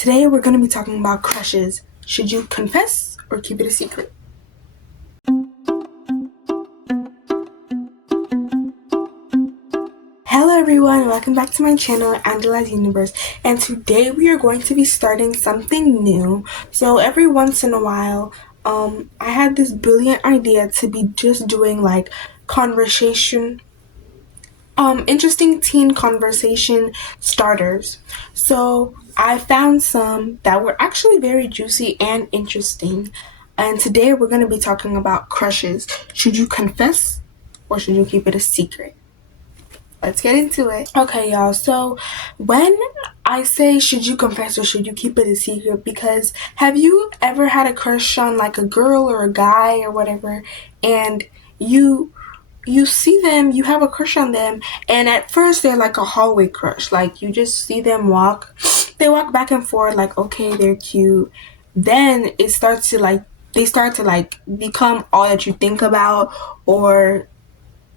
Today we're going to be talking about crushes. Should you confess or keep it a secret? Hello everyone, welcome back to my channel, Angela's Universe, and today we are going to be starting something new. So every once in a while, I had this brilliant idea to be just doing like interesting teen conversation starters. So I found some that were actually very juicy and interesting. And today we're going to be talking about crushes. Should you confess or should you keep it a secret? Let's get into it. Okay, y'all. So when I say should you confess or should you keep it a secret, because have you ever had a crush on like a girl or a guy or whatever, and you see them, you have a crush on them, and at first they're like a hallway crush. Like you just see them they walk back and forth like, okay, they're cute. Then it starts to like, they start to like become all that you think about, or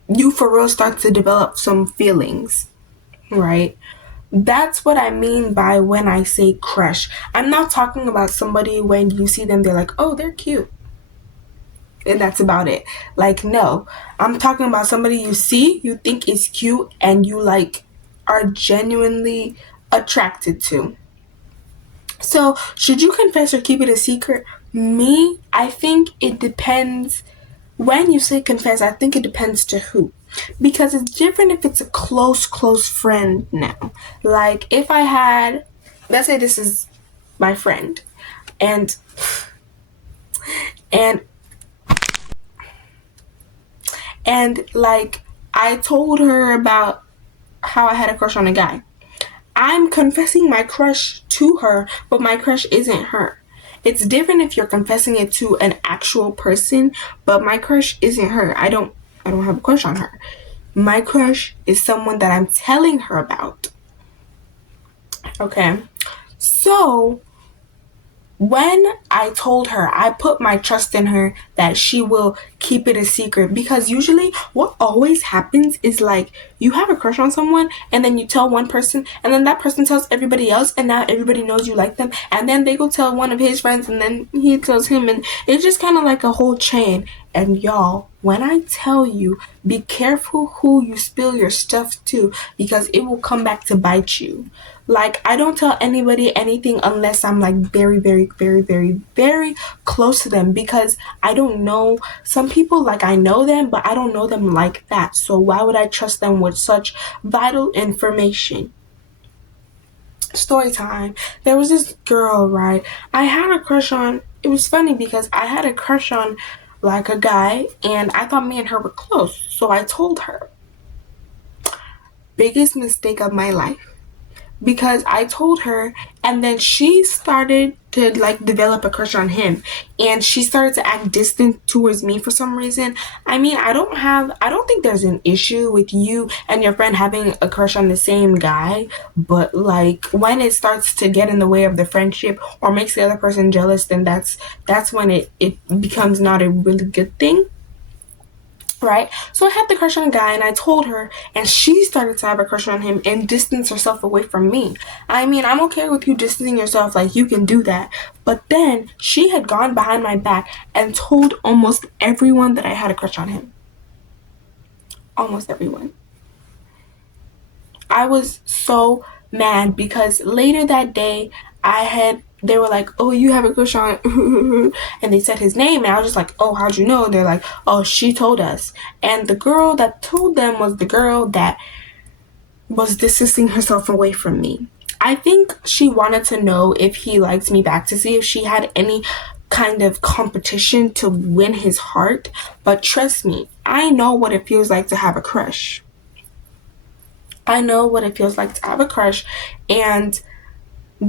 you for real start to develop some feelings, right? That's what I mean by when I say crush. I'm not talking about somebody when you see them, they're like, oh, they're cute, and that's about it. Like, no, I'm talking about somebody you see, you think is cute, and you like are genuinely attracted to. So should you confess or keep it a secret? Me, I think it depends. When you say confess, I think it depends to who, because it's different if it's a close friend. Now, like if I had, let's say this is my friend, and and like I told her about how I had a crush on a guy. I'm confessing my crush to her, but my crush isn't her. It's different if you're confessing it to an actual person, but my crush isn't her. I don't have a crush on her. My crush is someone that I'm telling her about. Okay? So when I told her, I put my trust in her that she will keep it a secret, because usually what always happens is like you have a crush on someone and then you tell one person and then that person tells everybody else, and now everybody knows you like them, and then they go tell one of his friends and then he tells him, and it's just kind of like a whole chain. And y'all, when I tell you, be careful who you spill your stuff to, because it will come back to bite you. Like, I don't tell anybody anything unless I'm like very, very, very, very, very close to them, because I don't know. Some people, like, I know them, but I don't know them like that. So why would I trust them with such vital information? Story time. There was this girl, right? I had a crush on. It was funny because I had a crush on like a guy, and I thought me and her were close. So I told her. Biggest mistake of my life. Because I told her, and then she started to like develop a crush on him, and she started to act distant towards me for some reason. I mean, I don't think there's an issue with you and your friend having a crush on the same guy, but like when it starts to get in the way of the friendship or makes the other person jealous, then that's when it becomes not a really good thing. Right? So I had the crush on a guy, and I told her, and she started to have a crush on him and distance herself away from me. I mean, I'm okay with you distancing yourself, like you can do that. But then she had gone behind my back and told almost everyone that I had a crush on him. Almost everyone. I was so mad because later that day they were like, oh, you have a crush on and they said his name, and I was just like, oh, how'd you know? And they're like, oh, she told us. And the girl that told them was the girl that was distancing herself away from me. I think she wanted to know if he liked me back, to see if she had any kind of competition to win his heart. But trust me, I know what it feels like to have a crush. I know what it feels like to have a crush, and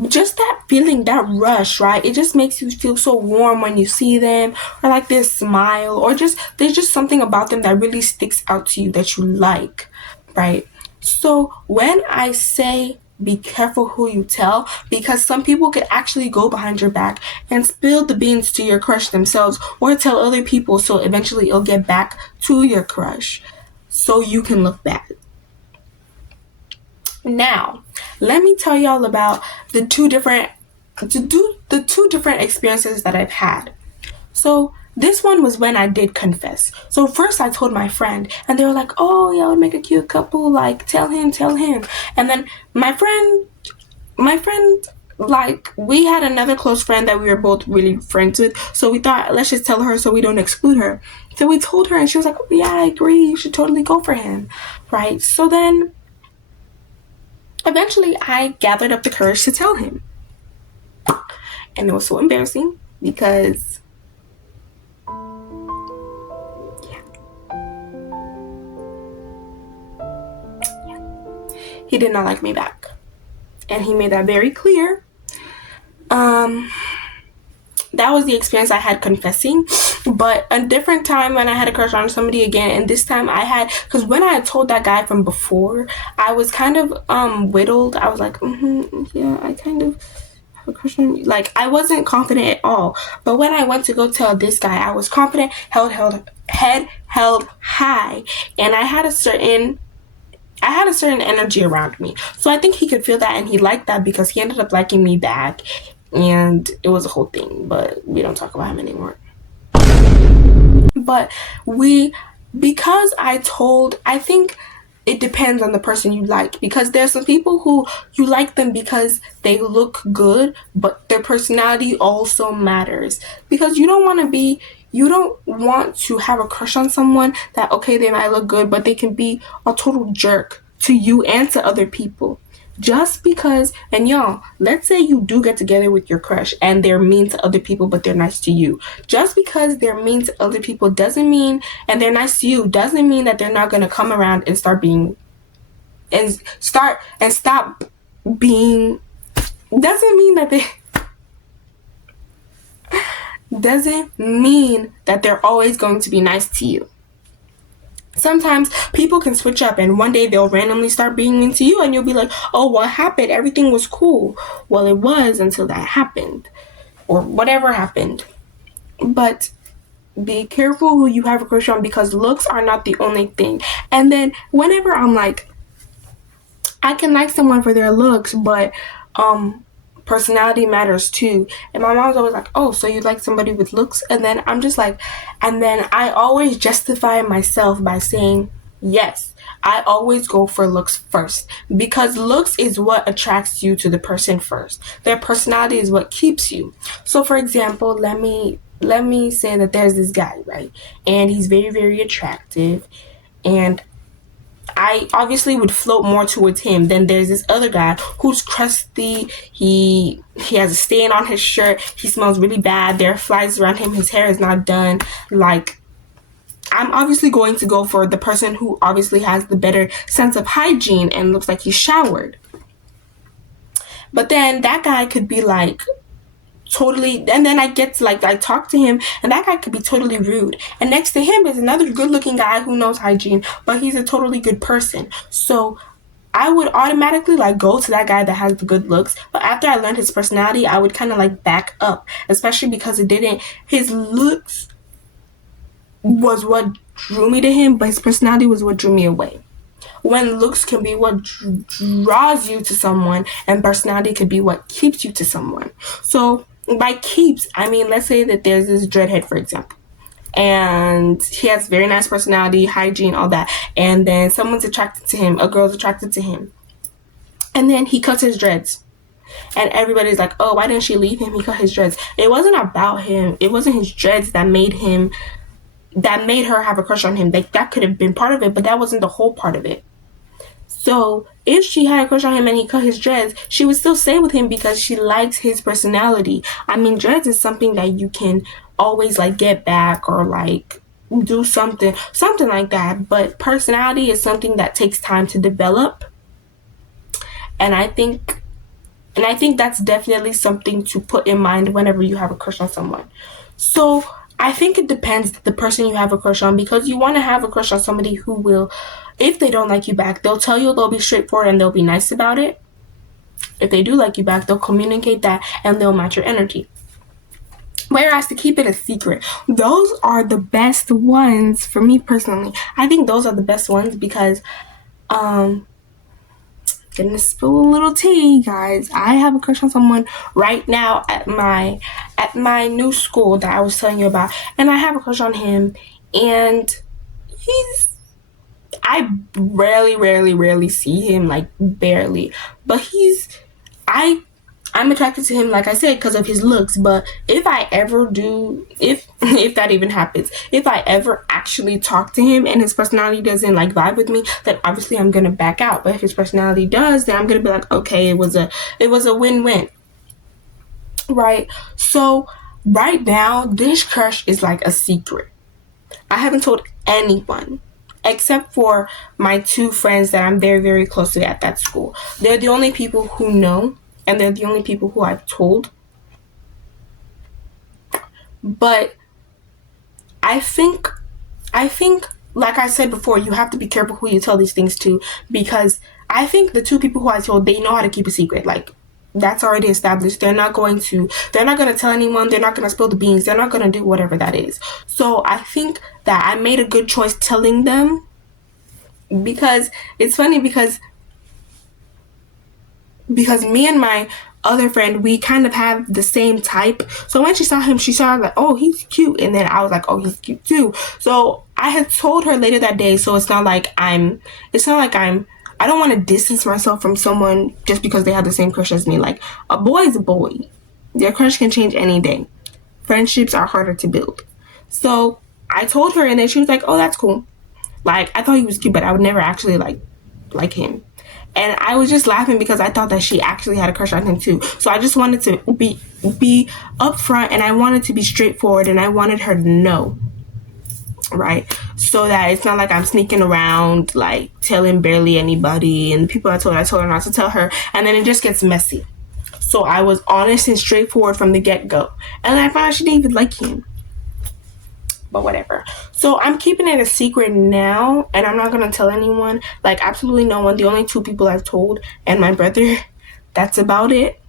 just that feeling, that rush, right? It just makes you feel so warm when you see them, or like this smile, or just there's just something about them that really sticks out to you that you like, right? So when I say be careful who you tell, because some people could actually go behind your back and spill the beans to your crush themselves, or tell other people, so eventually it'll get back to your crush so you can look bad. Now, let me tell y'all about the two different to do the two different experiences that I've had. So this one was when I did confess. So first I told my friend, and they were like, "Oh, yeah, would make a cute couple. Like, tell him, tell him." And then my friend, like, we had another close friend that we were both really friends with. So we thought, let's just tell her so we don't exclude her. So we told her, and she was like, "Oh, yeah, I agree. You should totally go for him." Right? So then eventually I gathered up the courage to tell him. And it was so embarrassing because he did not like me back. And he made that very clear. That was the experience I had confessing. But a different time when I had a crush on somebody again, and this time I had, because when I had told that guy from before, I was kind of whittled. I was like, yeah, I kind of have a crush on you. Like, I wasn't confident at all. But when I went to go tell this guy, I was confident, head held high, and I had a certain energy around me. So I think he could feel that, and he liked that because he ended up liking me back, and it was a whole thing, but we don't talk about him anymore. But I think it depends on the person you like, because there's some people who you like them because they look good, but their personality also matters, because you don't want to have a crush on someone that, okay, they might look good, but they can be a total jerk to you and to other people. Just because, and y'all, let's say you do get together with your crush and they're mean to other people, but they're nice to you. Just because they're mean to other people doesn't mean, and they're nice to you, doesn't mean that they're not going to come around and stop being, doesn't mean that they, doesn't mean that they're always going to be nice to you. Sometimes people can switch up, and one day they'll randomly start being mean to you, and you'll be like, "Oh, what happened? Everything was cool." Well, it was until that happened, or whatever happened. But be careful who you have a crush on, because looks are not the only thing. And then whenever I'm like, I can like someone for their looks, but personality matters too. And my mom's always like, "Oh, so you like somebody with looks?" And then I'm just like, and then I always justify myself by saying, yes, I always go for looks first, because looks is what attracts you to the person first. Their personality is what keeps you. So for example, let me say that there's this guy, right? And he's very, very attractive, and I obviously would float more towards him. Then there's this other guy who's crusty. He has a stain on his shirt. He smells really bad. There are flies around him. His hair is not done. Like, I'm obviously going to go for the person who obviously has the better sense of hygiene and looks like he's showered. But then that guy could be like, totally, and then I get to I talk to him, and that guy could be totally rude, and next to him is another good looking guy who knows hygiene, but he's a totally good person. So I would automatically go to that guy that has the good looks, but after I learned his personality, I would kind of back up, especially because his looks was what drew me to him, but his personality was what drew me away. When looks can be what draws you to someone, and personality could be what keeps you to someone. So by keeps, I mean, let's say that there's this dreadhead, for example, and he has very nice personality, hygiene, all that, and then someone's attracted to him, a girl's attracted to him, and then he cuts his dreads. And everybody's like, "Oh, why didn't she leave him? He cut his dreads." It wasn't about him. It wasn't his dreads that made her have a crush on him. That could have been part of it, but that wasn't the whole part of it. So if she had a crush on him and he cut his dreads, she would still stay with him because she likes his personality. I mean, dreads is something that you can always get back, or do something like that. But personality is something that takes time to develop. And I think that's definitely something to put in mind whenever you have a crush on someone. So I think it depends the person you have a crush on, because you want to have a crush on somebody who will, if they don't like you back, they'll tell you, they'll be straightforward, and they'll be nice about it. If they do like you back, they'll communicate that, and they'll match your energy. Whereas to keep it a secret, those are the best ones for me personally. I think those are the best ones because gonna spill a little tea, guys. I have a crush on someone right now at my new school that I was telling you about, and I have a crush on him, and I rarely see him, like barely, but I'm attracted to him, like I said, because of his looks. But if I ever do, if that even happens, if I ever actually talk to him and his personality doesn't like vibe with me, then obviously I'm gonna back out. But if his personality does, then I'm gonna be like, okay, it was a win-win, right? So right now, this crush is like a secret. I haven't told anyone except for my two friends that I'm very close to at that school. They're the only people who know, and they're the only people who I've told. But I think like I said before, you have to be careful who you tell these things to, because I think the two people who I told, they know how to keep a secret. Like, that's already established. They're not going to tell anyone. They're not going to spill the beans. They're not going to do whatever that is. So I think that I made a good choice telling them, because it's funny because me and my other friend, we kind of have the same type. So when she saw him, she saw like, oh, he's cute, and then I was like, oh, he's cute too. So I had told her later that day, so it's not like I don't want to distance myself from someone just because they have the same crush as me. Like, a boy is a boy. Their crush can change any day. Friendships are harder to build. So I told her, and then she was like, oh, that's cool. Like, I thought he was cute, but I would never actually like him. And I was just laughing because I thought that she actually had a crush on him too. So I just wanted to be upfront, and I wanted to be straightforward, and I wanted her to know, right? So that it's not like I'm sneaking around, like telling barely anybody. And the people I told her not to tell her, and then it just gets messy. So I was honest and straightforward from the get-go, and I found out she didn't even like him. But whatever. So I'm keeping it a secret now, and I'm not gonna tell anyone, like absolutely no one. The only two people I've told, and my brother, that's about it.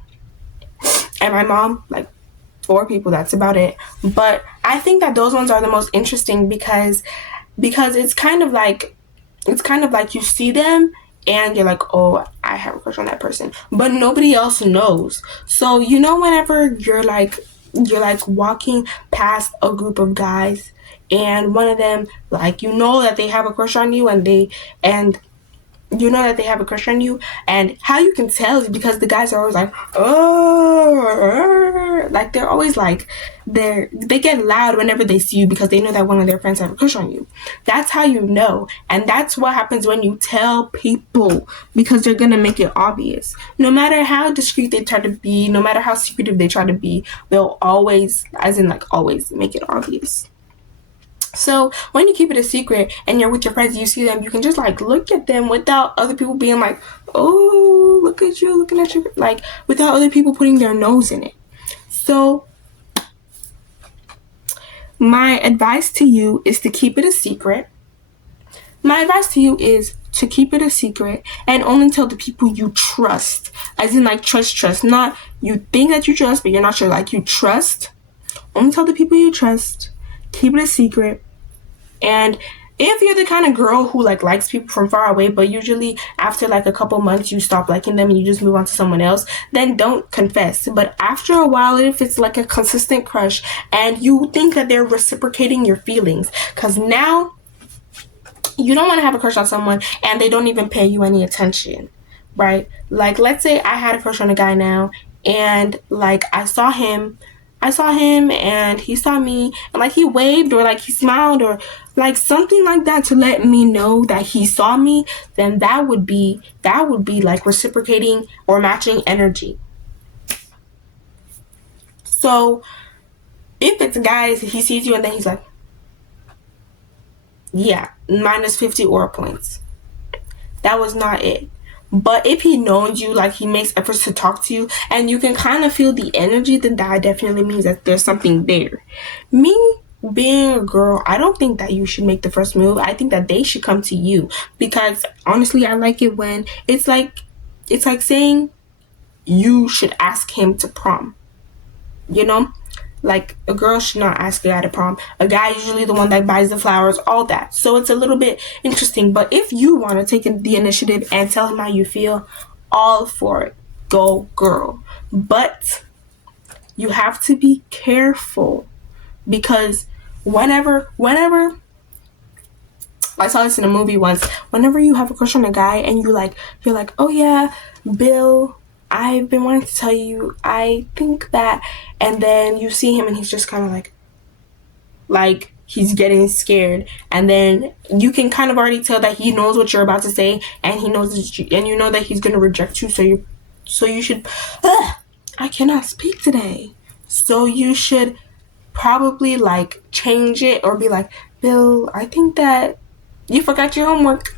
And my mom, like 4 people, that's about it. But I think that those ones are the most interesting because it's kind of like you see them and you're like, oh, I have a crush on that person, but nobody else knows. So whenever you're like walking past a group of guys, and one of them, like, that they have a crush on you, and and how you can tell is because the guys are always like, oh, like they're always like, they get loud whenever they see you because they know that one of their friends have a crush on you. That's how you know. And that's what happens when you tell people, because they're gonna make it obvious. No matter how discreet they try to be, no matter how secretive they try to be, they'll always, as in like always, make it obvious. So when you keep it a secret and you're with your friends, you see them, you can just like look at them without other people being like, oh, look at you, looking at you, like without other people putting their nose in it. So my advice to you is to keep it a secret. My advice to you is to keep it a secret and only tell the people you trust, as in like trust, not you think that you trust, but you're not sure, like you trust. Only tell the people you trust. Keep it a secret. And if you're the kind of girl who like likes people from far away, but usually after like a couple months you stop liking them and you just move on to someone else, then don't confess. But after a while, if it's like a consistent crush and you think that they're reciprocating your feelings, because now you don't want to have a crush on someone and they don't even pay you any attention, right? Like, let's say I had a crush on a guy now, and like I saw him and he saw me, and like he waved or like he smiled or like something like that to let me know that he saw me, then that would be like reciprocating or matching energy. So if it's guys, he sees you and then he's like, yeah, minus 50 aura points. That was not it. But if he knows you, like he makes efforts to talk to you, and you can kind of feel the energy, then that definitely means that there's something there. Me being a girl, I don't think that you should make the first move. I think that they should come to you, because honestly, I like it when it's like saying you should ask him to prom. Like, a girl should not ask a guy to prom. A guy usually the one that buys the flowers, all that. So it's a little bit interesting. But if you want to take the initiative and tell him how you feel, all for it. Go girl. But you have to be careful, because whenever I saw this in a movie once, whenever you have a crush on a guy and you're like, oh yeah, Bill, I've been wanting to tell you, I think that, and then you see him and he's just kind of like he's getting scared, and then you can kind of already tell that he knows what you're about to say, and he knows that and you know that he's gonna reject you, so you should I cannot speak today. So you should probably like change it, or be like, Bill, I think that you forgot your homework,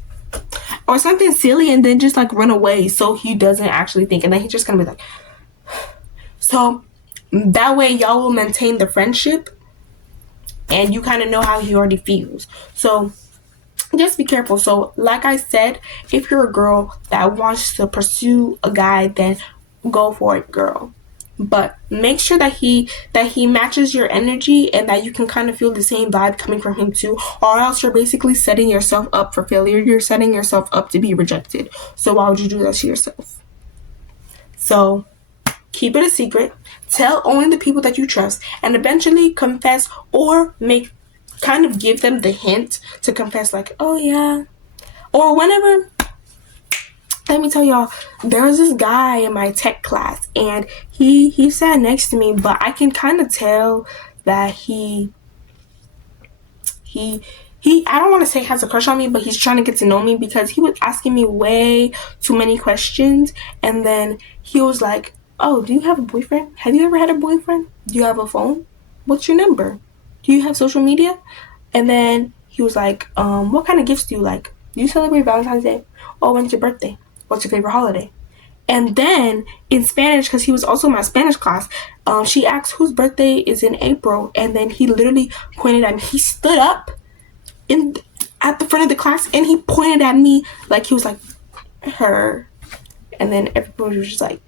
or something silly, and then just like run away so he doesn't actually think, and then he's just gonna be like, so that way y'all will maintain the friendship, and you kind of know how he already feels. So just be careful. So like I said, if you're a girl that wants to pursue a guy, then go for it, girl. But make sure that he matches your energy, and that you can kind of feel the same vibe coming from him too, or else you're basically setting yourself up for failure. You're setting yourself up to be rejected. So why would you do that to yourself? So keep it a secret. Tell only the people that you trust, and eventually confess, or kind of give them the hint to confess, like, oh yeah. Or whenever, let me tell y'all, there was this guy in my tech class, and he sat next to me, but I can kind of tell that he I don't want to say has a crush on me, but he's trying to get to know me, because he was asking me way too many questions, and then he was like, oh, do you have a boyfriend? Have you ever had a boyfriend? Do you have a phone? What's your number? Do you have social media? And then he was like, what kind of gifts do you like? Do you celebrate Valentine's Day? Oh, when's your birthday? What's your favorite holiday? And then in Spanish, because he was also in my Spanish class, she asked whose birthday is in April, and then he literally pointed at me. He stood up at the front of the class, and he pointed at me like he was like, her. And then everybody was just like,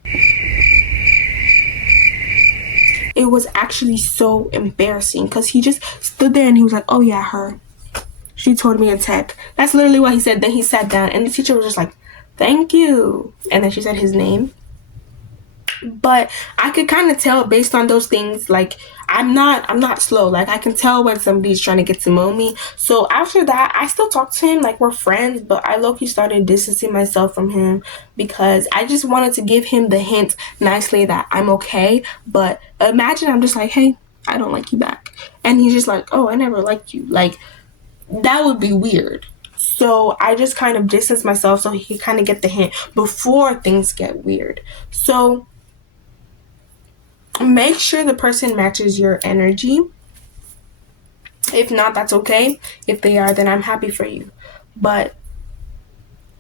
it was actually so embarrassing, because he just stood there and he was like, oh yeah, her. She told me in tech. That's literally what he said. Then he sat down, and the teacher was just like, thank you. And then she said his name. But I could kind of tell based on those things, like, I'm not slow. Like, I can tell when somebody's trying to get to know me. So after that, I still talk to him, like we're friends, but I low-key started distancing myself from him, because I just wanted to give him the hint nicely that I'm okay. But imagine I'm just like, hey, I don't like you back, and he's just like, oh, I never liked you. Like, that would be weird. So I just kind of distance myself so he can kind of get the hint before things get weird. So make sure the person matches your energy. If not, that's okay. If they are, then I'm happy for you. But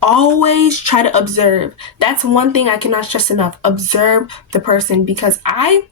always try to observe. That's one thing I cannot stress enough. Observe the person, because I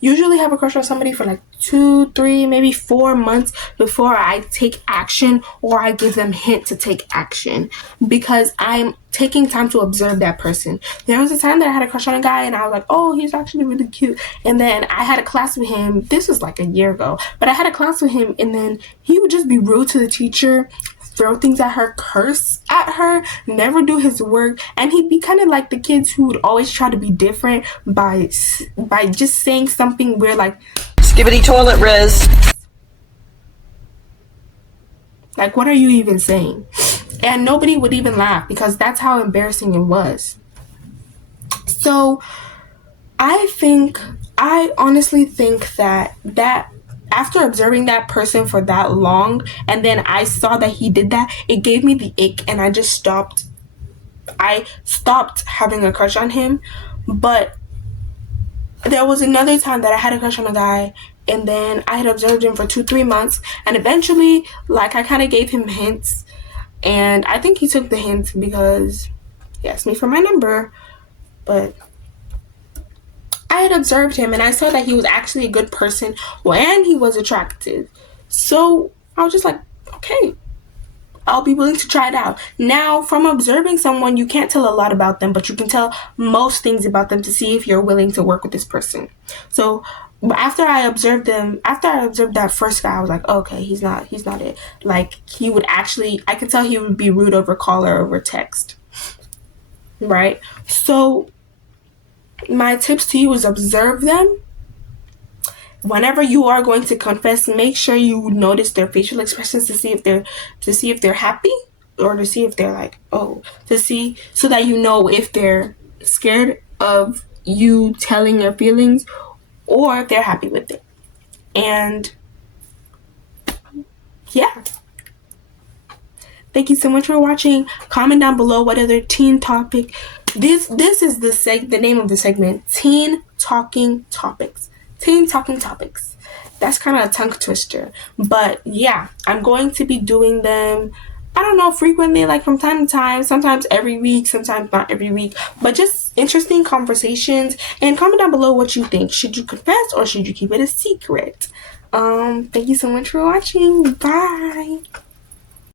usually have a crush on somebody for like 2, 3, maybe 4 months before I take action, or I give them hint to take action, because I'm taking time to observe that person. There was a time that I had a crush on a guy, and I was like, oh, he's actually really cute. And then I had a class with him. This was like a year ago, but I had a class with him, and then he would just be rude to the teacher, throw things at her, curse at her, never do his work, and he'd be kind of like the kids who would always try to be different by just saying something weird, like skibbity toilet Riz. Like, what are you even saying? And nobody would even laugh, because that's how embarrassing it was. So I honestly think that after observing that person for that long, and then I saw that he did that, it gave me the ick, and I stopped having a crush on him. But there was another time that I had a crush on a guy, and then I had observed him for 2-3 months, and eventually, like, I kind of gave him hints, and I think he took the hint because he asked me for my number. But I had observed him, and I saw that he was actually a good person, and he was attractive. So I was just like, okay, I'll be willing to try it out. Now, from observing someone, you can't tell a lot about them, but you can tell most things about them to see if you're willing to work with this person. So after I observed that first guy, I was like, okay, he's not it. Like, he would actually, I could tell he would be rude over call or over text. right? So my tips to you is observe them. Whenever you are going to confess, make sure you notice their facial expressions to see if they're happy, or to see if they're like, oh, to see, so that you know if they're scared of you telling your feelings or if they're happy with it. And yeah, thank you so much for watching. Comment down below what other teen topic. This is the name of the segment, Teen Talking Topics. Teen Talking Topics. That's kind of a tongue twister. But yeah, I'm going to be doing them, I don't know, frequently, like from time to time, sometimes every week, sometimes not every week, but just interesting conversations. And comment down below what you think. Should you confess or should you keep it a secret? Thank you so much for watching. Bye.